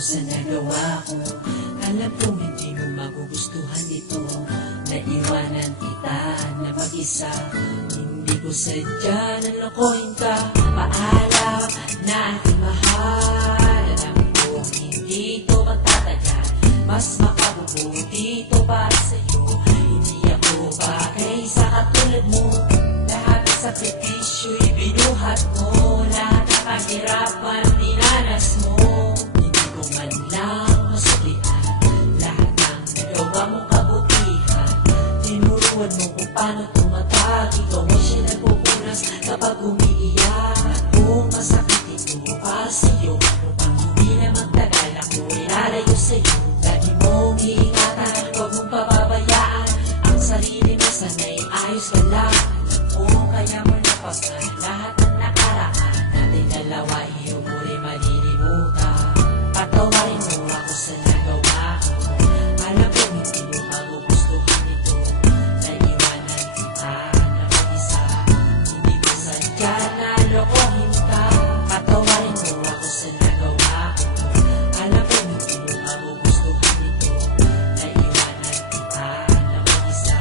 sa nagawa ko. Alam kong hindi mo magugustuhan ito. Naiwanan kita na mag-isa. Hindi ko sadya na lokohin ka. Paalam na aking mahal. Alam kong hindi ito magtatagal. Mas makabubuti ito para sa'yo. Hindi ako bagay sa katulad mo. Lahat ng sakripisyo'y binuhat mo. Lahat ng kahirapan dinanas mo. Hindi ko man lang masuklian lahat ng nagawa mong kabutihan. Tinuruan mo kung paano tumatag. Ikaw ay siya nagpupunas kapag umiiyak. Kung masakit ito para sa'yo, upang hindi na magtagal ako'y lalayo sa'yo. Lagi mong iingatan, huwag mong pababayaan ang sarili mo, sana'y ayos ka lang. Kung kaya mo napasan lahat ng nakaraan natin dalawa, iyong muli malilimutan. Patawarin mo ako sa nagawa ko. Alam ko hindi mo magugustuhan ito. Naiwanan kita na mag-isa. Hindi ko sadya na lokohin ka. Patawarin mo ako sa nagawa ko. Alam ko hindi mo magugustuhan ito. Naiwanan kita na mag-isa.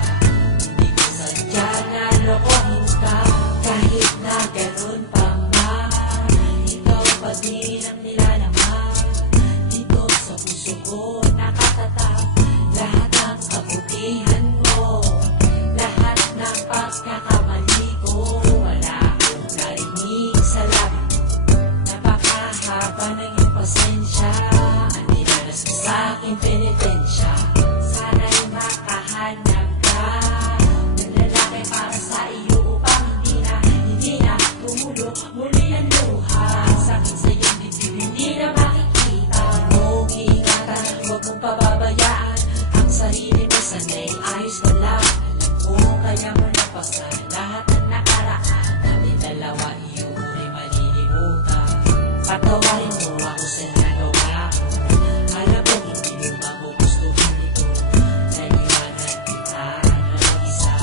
Hindi ko sadya na lokohin ka. Kahit na ganun pa man, ikaw pa din ang nilalaman. Dito sa puso ko nakatatak lahat ng kabutihan mo. Lahat ng pagkakamali ko, wala akong narinig sa labi mo. Napakahaba ng iyong pasensya, ang dinanas mo sa aking penitensya. Sana'y makahanap ka ng lalaki para sa iyo, upang hindi na tumulo muli ang luha. Sakit sa iyong dibdib, hindi na makikita. Huwag mong iingatan, huwag mong pababayaan ang sarili mo, sana'y ayos ka lang. Kung kaya mo napasan lahat ng nakaraan natin dalawa, iyong muli malilimutan. Patawarin mo ako sa nagawa ko. Alam ko hindi mo magugustuhan ito. Naiwanan kita na mag-isa.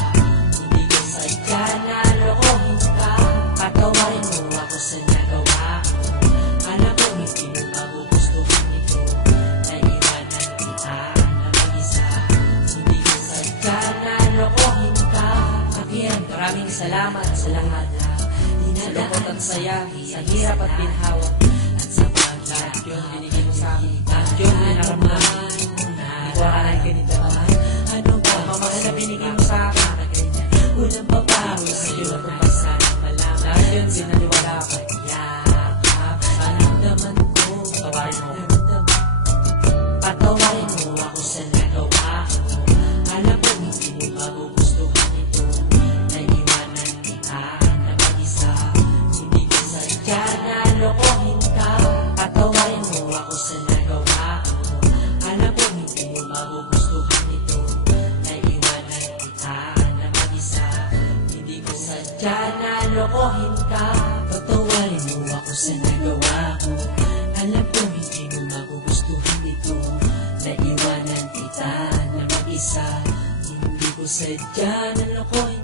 Hindi ko sadya na lokohin ka. Patawarin mo ako sa nagawa ko. Alam ko hindi mo magugustuhan ito. Naiwanan kita na mag-isa. Hindi ko sadya na lokohin ka. Again, maraming salamat sa lahat. Dinalukot at saya sa hirap at binhawa. At sa lahat yun binigay mo sa akin. Lahat yun binaramdaman. Hindi ko akalain ganito naman. Ano ba mamahal na binigay mo sa akin? Unang babawi sa iyo na kumpasa ng malaman. Lahat yun sinaliwala ka. Yakap, maramdaman ko. Patawarin mo. Patawarin mo ako sa nagawa ko. Alam ko hindi mo magugustuhan ito. Naiwanan kita na mag-isa. Hindi ko sadya na lokohin ka. Patawarin mo ako sa nagawa ko. Alam ko hindi mo magugustuhan ito. Naiwanan kita na mag-isa. Hindi ko sadya na lokohin ka. Patawarin mo ako sa nagawa ko. Alam ko hindi mo magugustuhan ito. Naiwanan kita na mag-isa. Hindi ko sadya na lokohin